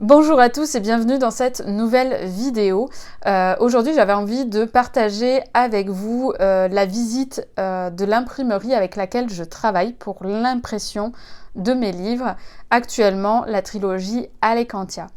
Bonjour à tous et bienvenue dans cette nouvelle vidéo. Aujourd'hui, j'avais envie de partager avec vous la visite de l'imprimerie avec laquelle je travaille pour l'impression de mes livres, actuellement la trilogie Alecantia.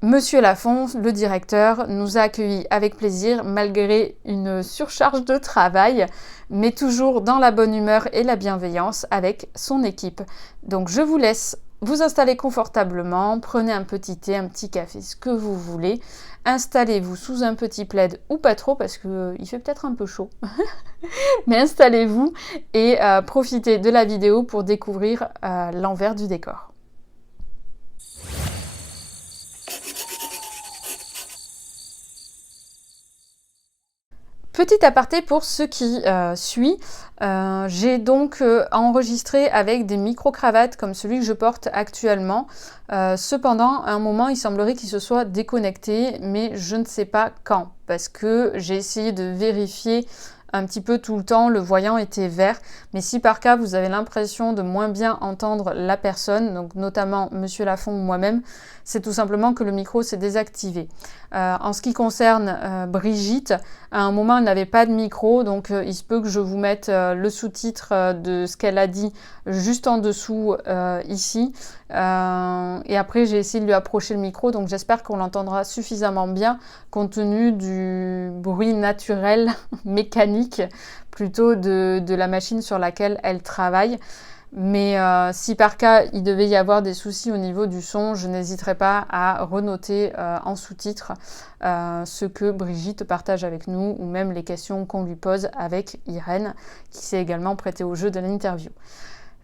Monsieur Lafont, le directeur, nous a accueillis avec plaisir malgré une surcharge de travail, mais toujours dans la bonne humeur et la bienveillance avec son équipe. Donc je vous laisse vous installer confortablement, prenez un petit thé, un petit café, ce que vous voulez. Installez-vous sous un petit plaid ou pas trop parce qu'il fait peut-être un peu chaud. Mais installez-vous et profitez de la vidéo pour découvrir l'envers du décor. Petit aparté pour ce qui suit, j'ai donc enregistré avec des micro-cravates comme celui que je porte actuellement. Cependant, à un moment, il semblerait qu'il se soit déconnecté, mais je ne sais pas quand, parce que j'ai essayé de vérifier un petit peu tout le temps, le voyant était vert. Mais si par cas, vous avez l'impression de moins bien entendre la personne, donc notamment Monsieur Lafont ou moi-même, c'est tout simplement que le micro s'est désactivé. En ce qui concerne Brigitte, à un moment, elle n'avait pas de micro, donc il se peut que je vous mette le sous-titre de ce qu'elle a dit juste en dessous ici. Et après, j'ai essayé de lui approcher le micro, donc j'espère qu'on l'entendra suffisamment bien compte tenu du bruit naturel, mécanique, plutôt de la machine sur laquelle elle travaille. Mais si par cas il devait y avoir des soucis au niveau du son, je n'hésiterai pas à renoter en sous-titres ce que Brigitte partage avec nous ou même les questions qu'on lui pose avec Irène qui s'est également prêtée au jeu de l'interview.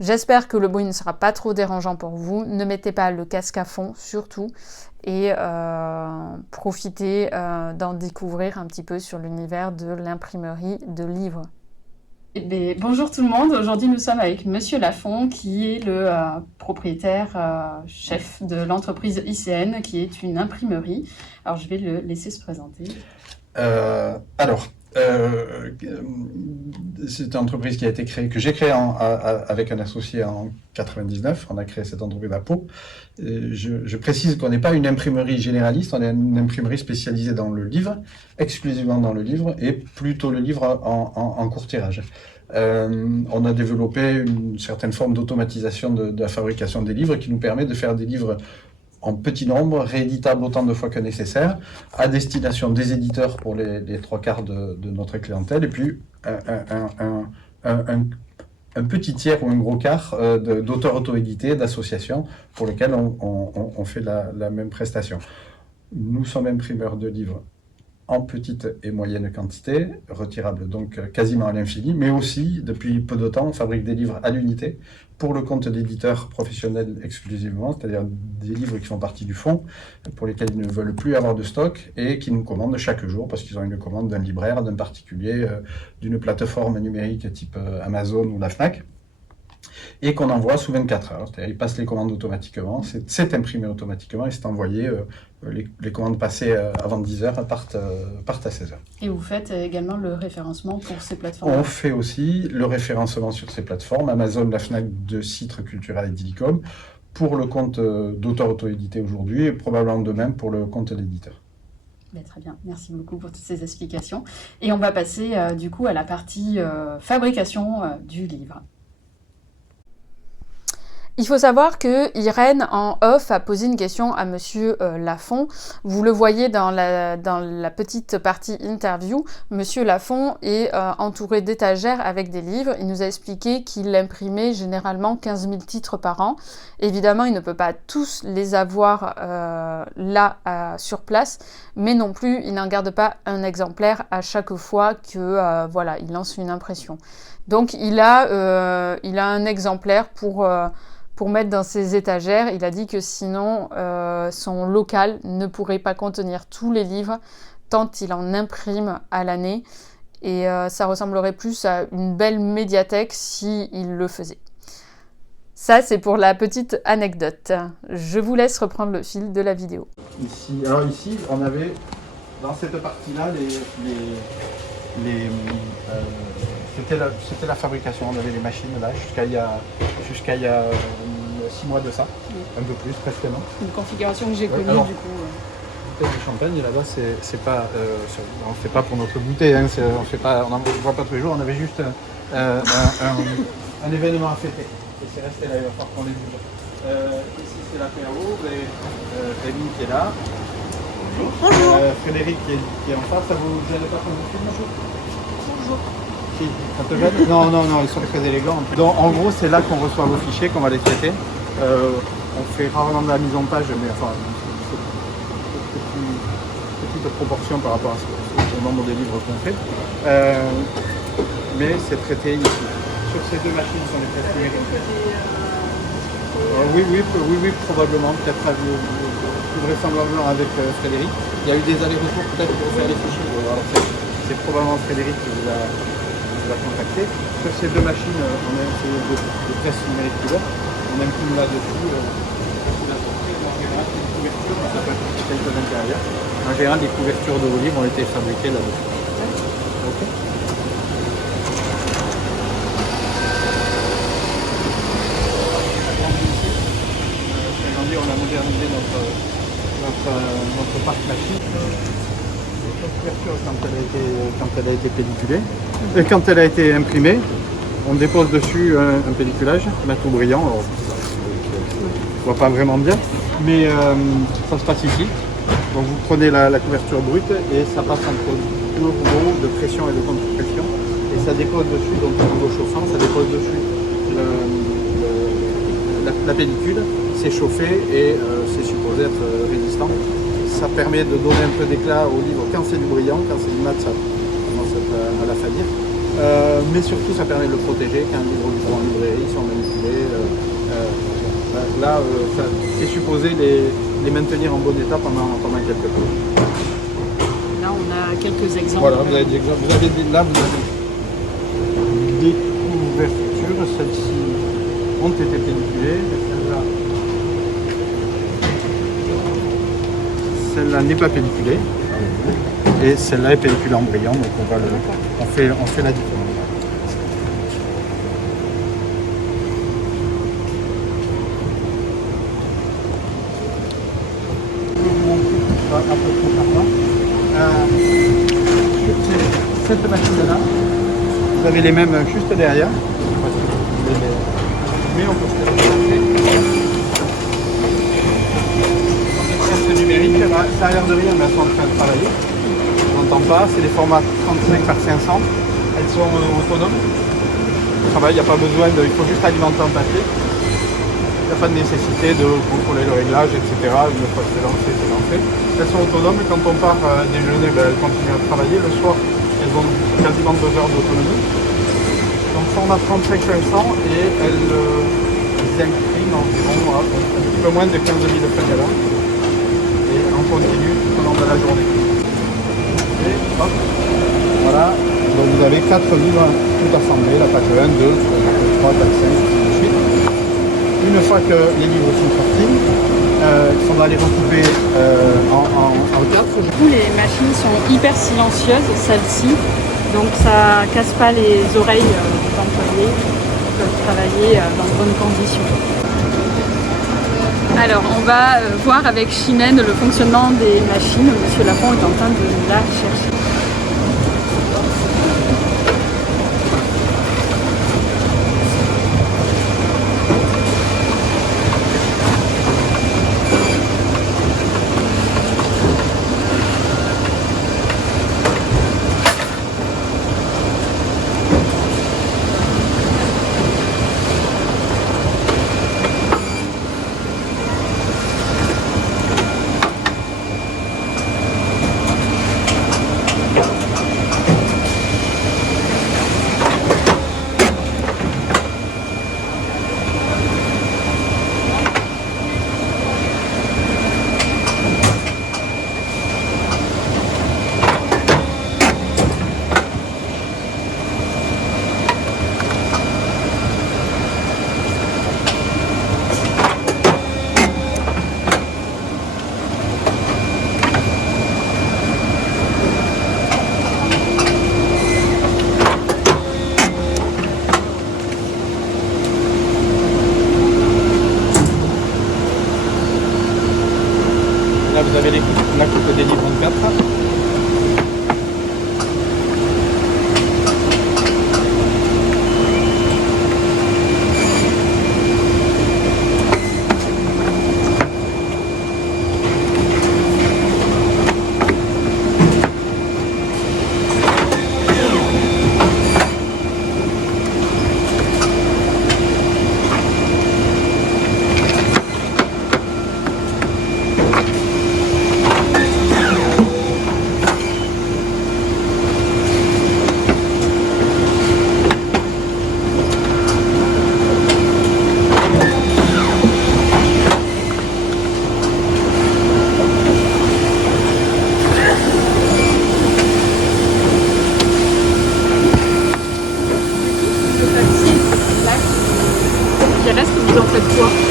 J'espère que le bruit ne sera pas trop dérangeant pour vous. Ne mettez pas le casque à fond surtout et profitez d'en découvrir un petit peu sur l'univers de l'imprimerie de livres. Eh bien, bonjour tout le monde, aujourd'hui nous sommes avec Monsieur Lafont qui est le propriétaire chef de l'entreprise ICN qui est une imprimerie. Alors je vais le laisser se présenter. C'est une entreprise qui a été créée, que j'ai créée avec un associé en 99. On a créé cette entreprise à Pau. Je précise qu'on n'est pas une imprimerie généraliste, on est une imprimerie spécialisée dans le livre, exclusivement dans le livre, et plutôt le livre en court tirage. On a développé une certaine forme d'automatisation de la fabrication des livres qui nous permet de faire des livres en petit nombre, rééditables autant de fois que nécessaire, à destination des éditeurs pour les trois quarts de notre clientèle, et puis un petit tiers ou un gros quart d'auteurs auto-édités, d'associations, pour lesquels on fait la même prestation. Nous sommes imprimeurs de livres en petite et moyenne quantité, retirables donc quasiment à l'infini, mais aussi, depuis peu de temps, on fabrique des livres à l'unité, pour le compte d'éditeurs professionnels exclusivement, c'est-à-dire des livres qui font partie du fonds, pour lesquels ils ne veulent plus avoir de stock, et qui nous commandent chaque jour, parce qu'ils ont une commande d'un libraire, d'un particulier, d'une plateforme numérique type Amazon ou la Fnac, et qu'on envoie sous 24 heures. C'est-à-dire ils passent les commandes automatiquement, c'est imprimé automatiquement et c'est envoyé. Les commandes passées avant 10 heures partent à 16 heures. Et vous faites également le référencement pour ces plateformes? On fait aussi le référencement sur ces plateformes, Amazon, la Fnac, de Citre Culturel et d'Illicom, pour le compte d'auteurs auto-édités aujourd'hui et probablement de même pour le compte d'éditeurs. Très bien, merci beaucoup pour toutes ces explications. Et on va passer du coup à la partie fabrication du livre. Il faut savoir que Irène, en off, a posé une question à Monsieur Lafont. Vous le voyez dans la petite partie interview. Monsieur Lafont est entouré d'étagères avec des livres. Il nous a expliqué qu'il imprimait généralement 15 000 titres par an. Évidemment, il ne peut pas tous les avoir là, sur place, mais non plus, il n'en garde pas un exemplaire à chaque fois que voilà, il lance une impression. Donc, il a un exemplaire pour mettre dans ses étagères. Il a dit que sinon, son local ne pourrait pas contenir tous les livres tant il en imprime à l'année. Et ça ressemblerait plus à une belle médiathèque s'il le faisait. Ça, c'est pour la petite anecdote. Je vous laisse reprendre le fil de la vidéo. Ici, on avait, dans cette partie-là, c'était la fabrication, on avait les machines là jusqu'à il y a 6 mois de ça. un peu plus presque, non? Une configuration que j'ai Ouais, connue alors, du coup. bouteille de champagne, là-bas, on ne fait pas pour notre goûter, hein, on n'en voit pas tous les jours, on avait juste un événement à fêter. Et c'est resté là, il va falloir qu'on les bouge. Ici, c'est l'apéro, Rémi qui est là. Bonjour. Frédéric qui est en face, ça vous gêne pas qu'on vous filme? Bonjour. Si, ça te gêne? Non, ils sont très élégants. Donc, en gros, c'est là qu'on reçoit vos fichiers, qu'on va les traiter. On fait rarement de la mise en page, mais enfin, petite proportion par rapport au nombre de livres qu'on fait. Mais c'est traité ici. Sur ces deux machines, sont les presses numériques. Oui, probablement, peut-être plus vraisemblablement avec Frédéric. Il y a eu des allers-retours peut-être pour faire les fichiers. Alors c'est probablement Frédéric qui vous a contacté. Sur ces deux machines, on a essayé de presse numérique couleur. On imprime là-dessus. En général, c'est une couverture, ça peut être quelque chose d'intérieur. En général, les couvertures de vos livres ont été fabriquées là-dessus. Ok. On a modernisé notre parc machine. Cette couverture, quand elle a été pelliculée, et quand elle a été imprimée, on dépose dessus un pelliculage, mat tout brillant. Alors, on ne voit pas vraiment bien, mais ça se passe ici. Donc vous prenez la couverture brute et ça passe entre deux rouleaux de pression et de contre-pression. Et ça dépose dessus, donc au rouleau chauffant, ça dépose dessus la pellicule. C'est chauffé et c'est supposé être résistant. Ça permet de donner un peu d'éclat au livre quand c'est du brillant, quand c'est du mat, ça commence à la faillir. Mais surtout, ça permet de le protéger quand un livre en librairie, sont manipulés. Là, c'est supposé les maintenir en bon état pendant quelques temps. Là, on a quelques exemples. Voilà, vous avez des exemples. Là, vous avez des couvertures. Celles-ci ont été pelliculées. Celle-là n'est pas pelliculée. Et celle-là est pelliculée en brillant. Donc on fait la différence. Cette machine-là, vous avez les mêmes juste derrière. Mais on peut se les presses numériques, ça a l'air de rien, mais elles sont en train de travailler. On n'entend pas, c'est des formats 35 par 500. Elles sont autonomes. Il n'y a pas besoin il faut juste alimenter en papier. Il n'y a pas de nécessité de contrôler le réglage, etc. Une fois que c'est lancé, c'est lancé. Elles sont autonomes. Quand on part déjeuner, elles continuent à travailler. Le soir, elles ont quasiment 2 heures d'autonomie. Donc format 35-500 et elles impriment environ un petit peu moins de 15 000 feuilles à l'heure. Et en continu tout au long de la journée. Et hop, voilà. Donc vous avez 4 livres tout assemblés, la page 1, 2, 3, 4, 5, et ainsi de suite. Une fois que les livres sont sortis, il faudra les recouper en 4. Du coup, les machines sont hyper silencieuses, celles-ci, donc ça casse pas les oreilles des employés qui peuvent travailler dans de bonnes conditions. Alors, on va voir avec Chimène le fonctionnement des machines. Monsieur Lafont est en train de la chercher. vous avez la coupe des livres en 4.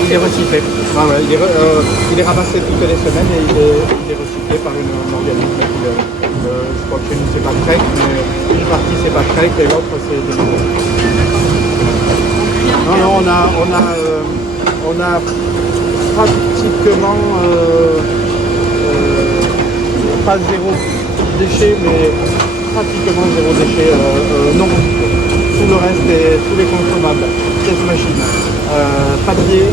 Il est recyclé. Ah ouais, il est ramassé toutes les semaines et il est recyclé par un organisme. Je crois que chez nous c'est pas Trek, mais une partie c'est pas Trek et l'autre c'est des nouveaux. Non, on a pratiquement pas zéro déchet, mais pratiquement zéro déchet non recyclé. Tout le reste est tous les consommables, pièces machines, papier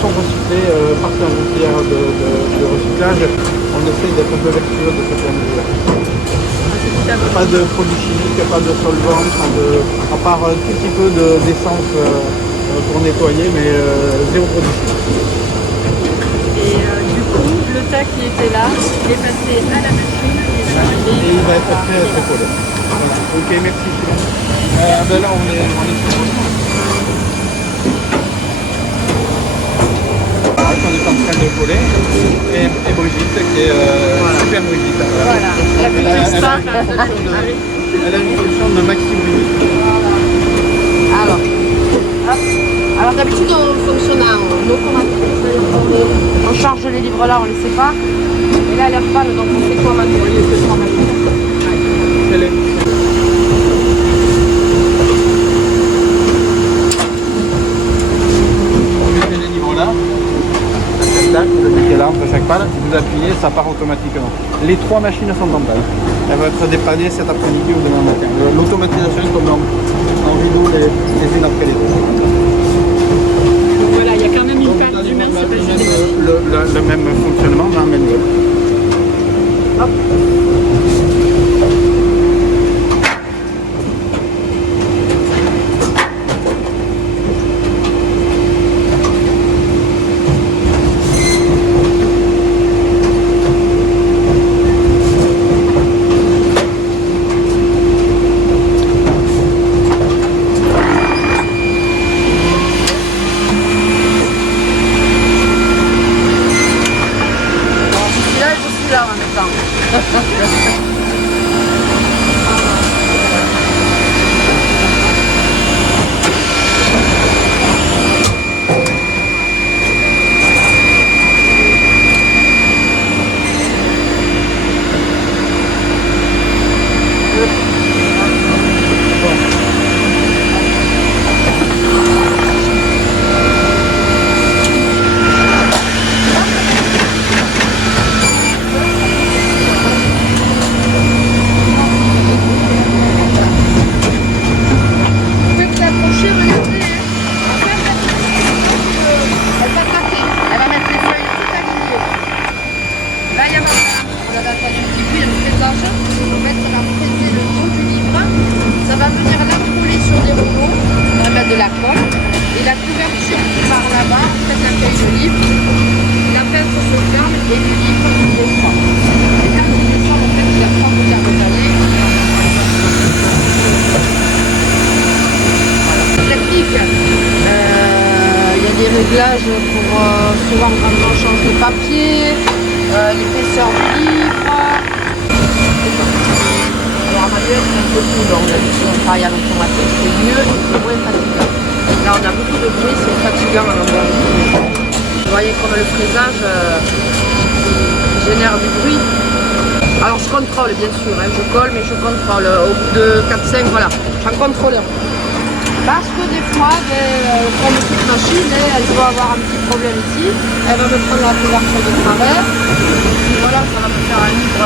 sont recyclés par une filière de recyclage. On essaye d'être un peu vertueux de ce point de vue-là. Pas de produits chimiques, pas de solvants, à part un tout petit peu d'essence pour nettoyer, mais zéro produit chimique. Et du coup, le tas qui était là, il est passé à la machine et il va être prêt à être collé. Voilà. Ok, merci. Ben là, on est sur on est en train de coller et Brigitte qui est super Brigitte. Voilà, la petite star. Elle a une fonction de maxi Brigitte. Alors, hop. Alors d'habitude on fonctionne en automatique. On charge les livres là, on les sépare. Et là elle est pas, donc on fait quoi maintenant? Il fait 3 machines. Vous le mettez là entre chaque palle, vous appuyez, ça part automatiquement. Les 3 machines sont en panne. Elles vont être dépannées cet après-midi ou demain matin. L'automatisation est comme en rideau les unes après les autres. Donc voilà, il y a quand même une patte d'humain, c'est pas juste le même fonctionnement, mais en manuel. Hop. Réglages pour souvent quand on change de papier, l'épaisseur du livre. Alors manuel c'est un peu plus long, si on travaille à l'automatique c'est mieux et c'est moins fatigant. Là on a beaucoup de bruit, c'est fatigant à l'endroit. Vous voyez comme le fraisage génère du bruit. Alors je contrôle bien sûr, hein, je colle mais je contrôle. Au bout de 4-5, voilà, je suis un contrôleur. Parce que des fois, comme toute machine, elle doit avoir un petit problème ici. Elle va me prendre la couverture de travers. Et puis voilà, ça va me faire un livre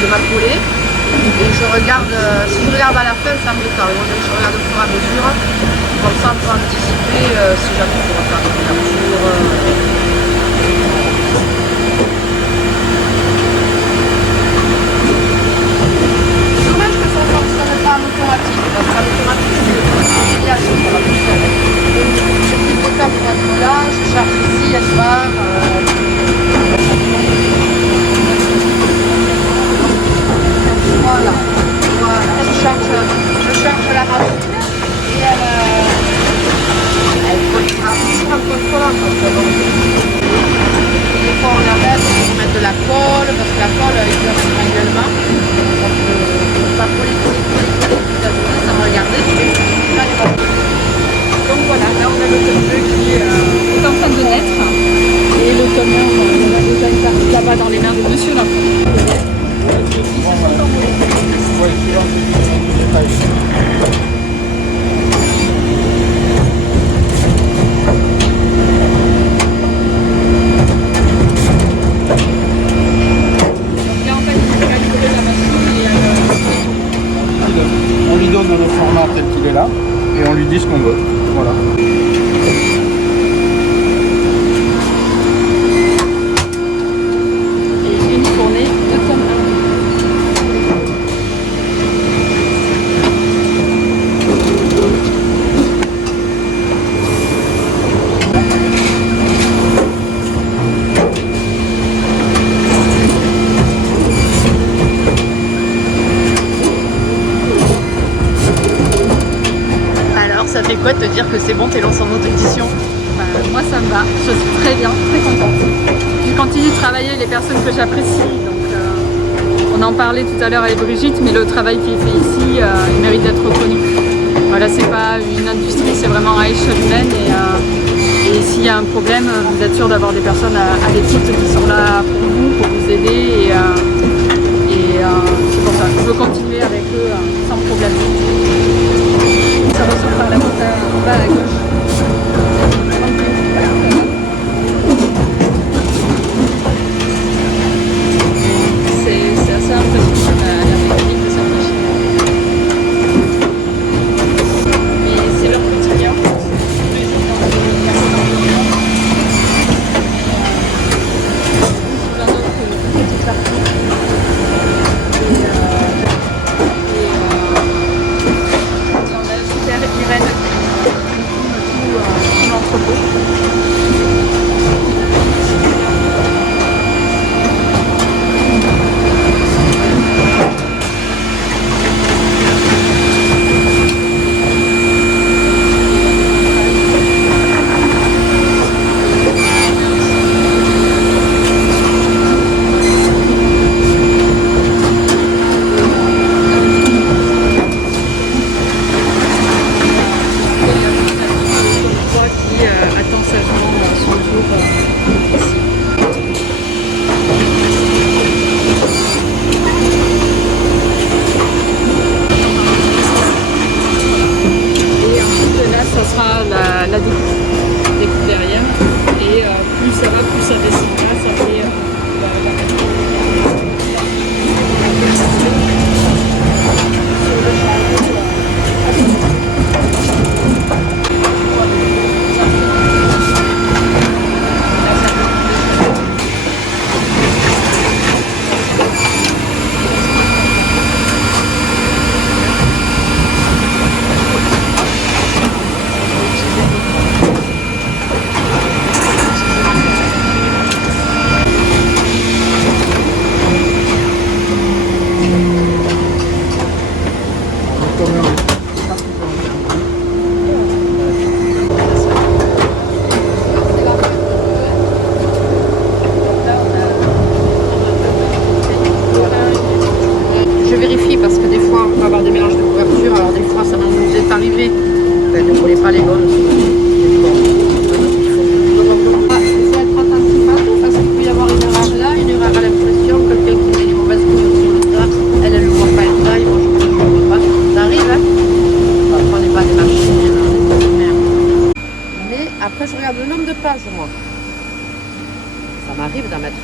de ma collée. Et je regarde, si je regarde à la fin, ça me décale. Je regarde au fur et à mesure. Comme ça, on peut anticiper si jamais il faut refaire des couvertures. Dommage que ça ne fonctionne pas en automatique, parce qu'en automatique, c'est génial, ça va tout seul. J'ai plus de temps pour être là, je cherche ici, elle part. Voilà, voilà, je charge la machine et elle continuera toujours en contrôlant. Des fois on arrête pour mettre de la colle, parce que la colle il doit se manuellement. Donc pas coller, toute la journée sans regarder. Là, il va. Donc voilà, là on a le tome 2 qui est en train de naître. Et le tome 1, on a déjà une partie là-bas dans les mains de Monsieur Lafont. On lui donne le format tel qu'il est là et on lui dit ce qu'on veut. Voilà. Et une tournée de tome 1. Alors, ça fait quoi de te dire que c'est bon, t'es lancé en auto-édition? Moi ça me va, je suis très bien, très contente. Je continue de travailler les personnes que j'apprécie, donc on en parlait tout à l'heure avec Brigitte, mais le travail qui est fait ici, il mérite d'être reconnu. Voilà, c'est pas une industrie, c'est vraiment à échelle humaine et s'il y a un problème, vous êtes sûr d'avoir des personnes à l'écoute qui sont là pour vous aider et c'est pour ça que je veux continuer avec eux sans problème. Ça ressort par la montagne en bas à gauche. C'est assez impressionnant la technique de cette machine. Mais c'est leur quotidien. Tous les jours dans le carton. Sous un autre petite partie. Et on a super Irène qui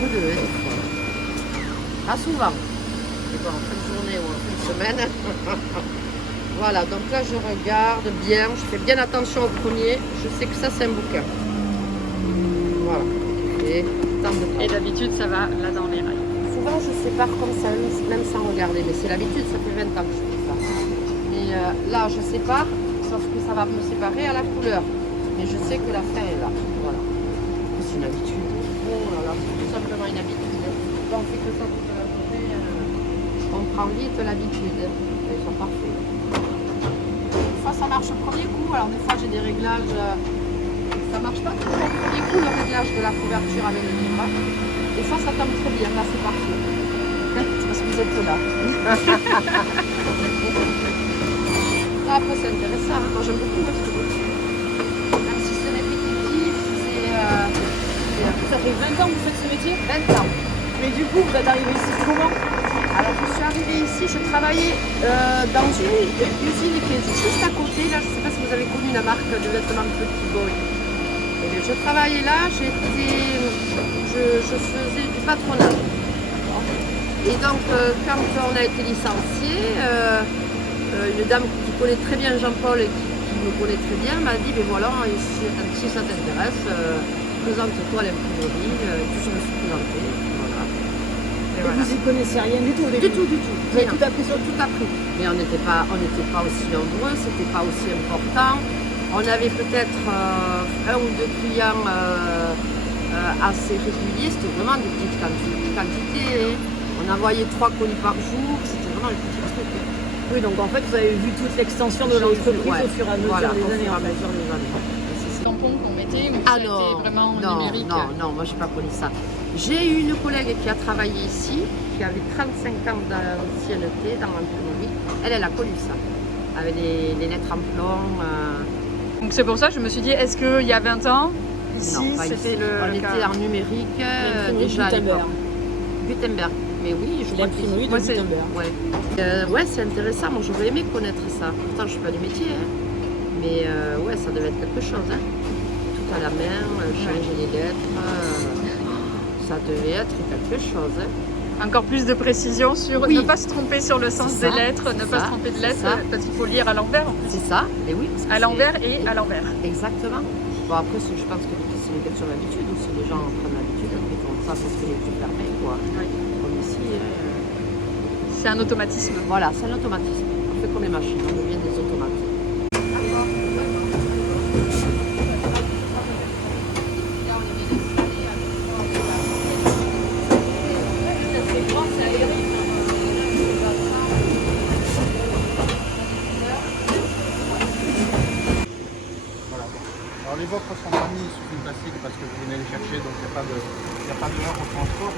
que deux, hein, des fois. Pas souvent. Mais bon, en fin de journée ou en fin de semaine. Voilà, donc là je regarde bien, je fais bien attention au premier. Je sais que ça c'est un bouquin. Voilà. Et d'habitude, ça va là dans les rails. Souvent, je sépare comme ça, même sans regarder. Mais c'est l'habitude, ça fait 20 ans que je fais ça. Et là, je sépare, sauf que ça va me séparer à la couleur. Mais je sais que la fin est là. Voilà. C'est une habitude. Oh là là, c'est tout simplement une habitude. Quand on fait que ça toute la journée, on prend vite l'habitude. Ils sont parfaits. Des fois, ça marche au premier coup. Alors, des fois, j'ai des réglages. Ça marche pas toujours au premier coup, le réglage de la couverture avec le livre. Des fois, ça tombe très bien. Là, c'est parfait. C'est parce que vous êtes là. Après, c'est intéressant. Moi, j'aime beaucoup ce que vous dites. Même si c'est répétitif, Ça fait 20 ans que vous faites ce métier? 20 ans. Mais du coup, vous êtes arrivé ici comment? Alors, je suis arrivée ici, je travaillais dans une usine qui est juste à côté. Là, je ne sais pas si vous avez connu la marque de vêtements Petit Boy. Et bien, je travaillais là, je faisais du patronage. Et donc, quand on a été licencié, une dame qui connaît très bien Jean-Paul et qui me connaît très bien m'a dit, ben voilà, si ça t'intéresse, présente-toi à l'imprimerie. Puis je me suis présentée. Voilà. Et voilà. Vous y connaissez rien du tout au début? Du tout. Vous avez tout appris sur Tout appris. Mais on n'était pas aussi nombreux, c'était pas aussi important. On avait peut-être un ou deux clients assez réguliers, c'était vraiment des petites quantités. On envoyait 3 colis par jour, c'était vraiment les petits trucs. Oui, donc en fait, vous avez vu toute l'extension de l'entreprise Ouais. au fur et à mesure Voilà, des au années. fur et à En fait. mesure des années. Tampons qu'on mettait ou Ah ça a non, été vraiment non, numérique? non, moi j'ai pas connu ça. J'ai eu une collègue qui a travaillé ici, qui avait 35 ans d'ancienneté dans l'imprimerie. Elle a connu ça, avec des lettres en plomb. Donc c'est pour ça que je me suis dit, est-ce qu'il y a 20 ans, ici, Non, pas c'était ici. le On était en numérique déjà à l'époque. Gutenberg. Mais oui, je crois que L'imprimerie de Moi, c'est- Gutenberg. ouais, c'est intéressant. Moi, j'aurais aimé connaître ça. Pourtant, je ne suis pas du métier. Hein. Mais ouais, ça devait être quelque chose. Hein. Tout à la main, changer les lettres. Ça devait être quelque chose. Hein. Encore plus de précision sur Oui. ne pas se tromper sur le sens C'est des ça, lettres, ne c'est pas ça, se tromper de c'est lettres, ça. parce qu'il faut lire à l'envers. C'est ça. Et oui. parce que À c'est- l'envers et à l'envers. Exactement. Bon, après, je pense que c'est une question d'habitude aussi. Les gens prennent l'habitude. Mais comme ça, parce que les trucs permet, quoi. Comme ici. C'est un automatisme. Voilà, c'est un automatisme. On fait comme les machines, on devient des automates. Voilà. Alors les vôtres sont pas mis sous une plastique parce que vous venez les chercher, donc il n'y a pas d'heure au transport.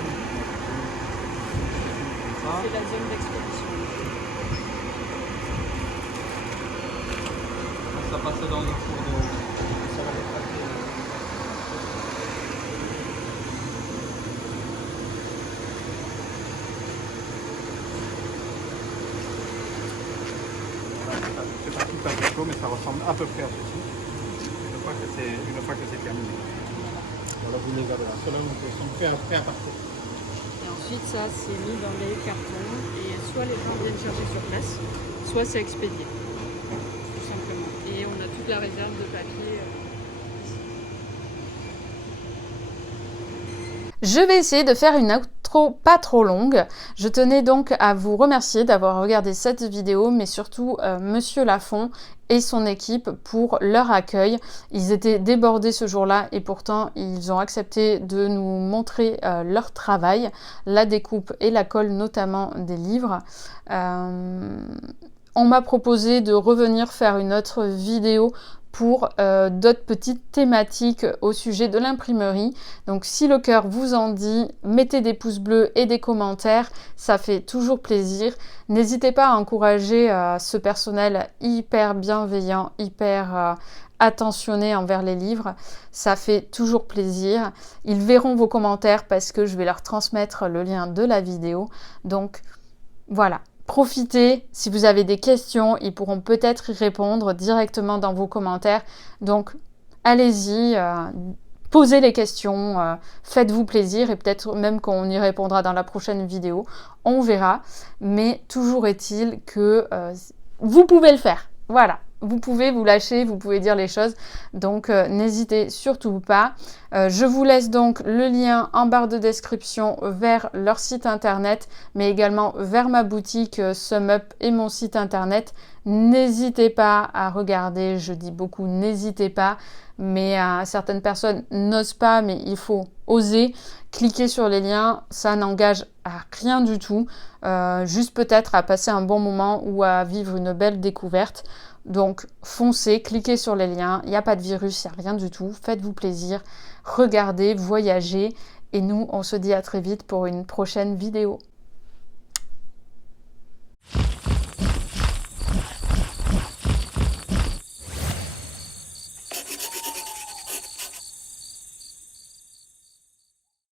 Comme ça. C'est la zone d'expédition. Ça passe dans le four de... Ça va les traiter. C'est pas tout à fait chaud, mais ça ressemble à peu près à ceci. Une fois que c'est terminé. Voilà, vous les avez là. Ceux-là, ils sont prêts à partir. Et ensuite, ça, c'est mis dans les cartons. Et soit les gens viennent chercher sur place, soit c'est expédié. Tout simplement. Et on a toute la réserve de papier. Je vais essayer de faire une outro pas trop longue. Je tenais donc à vous remercier d'avoir regardé cette vidéo, mais surtout Monsieur Lafont et son équipe pour leur accueil. Ils étaient débordés ce jour-là et pourtant ils ont accepté de nous montrer leur travail, la découpe et la colle notamment des livres. On m'a proposé de revenir faire une autre vidéo pour d'autres petites thématiques au sujet de l'imprimerie. Donc si le cœur vous en dit, mettez des pouces bleus et des commentaires, ça fait toujours plaisir. N'hésitez pas à encourager ce personnel hyper bienveillant, hyper attentionné envers les livres, ça fait toujours plaisir. Ils verront vos commentaires parce que je vais leur transmettre le lien de la vidéo. Donc voilà. Profitez, si vous avez des questions, ils pourront peut-être y répondre directement dans vos commentaires. Donc, allez-y, posez les questions, faites-vous plaisir et peut-être même qu'on y répondra dans la prochaine vidéo. On verra. Mais toujours est-il que vous pouvez le faire. Voilà. Vous pouvez vous lâcher, vous pouvez dire les choses, donc n'hésitez surtout pas. Je vous laisse donc le lien en barre de description vers leur site internet, mais également vers ma boutique SumUp et mon site internet. N'hésitez pas à regarder, je dis beaucoup n'hésitez pas, mais certaines personnes n'osent pas, mais il faut oser. Cliquer sur les liens, ça n'engage à rien du tout, juste peut-être à passer un bon moment ou à vivre une belle découverte. Donc foncez, cliquez sur les liens, il n'y a pas de virus, il n'y a rien du tout, faites-vous plaisir, regardez, voyagez et nous on se dit à très vite pour une prochaine vidéo.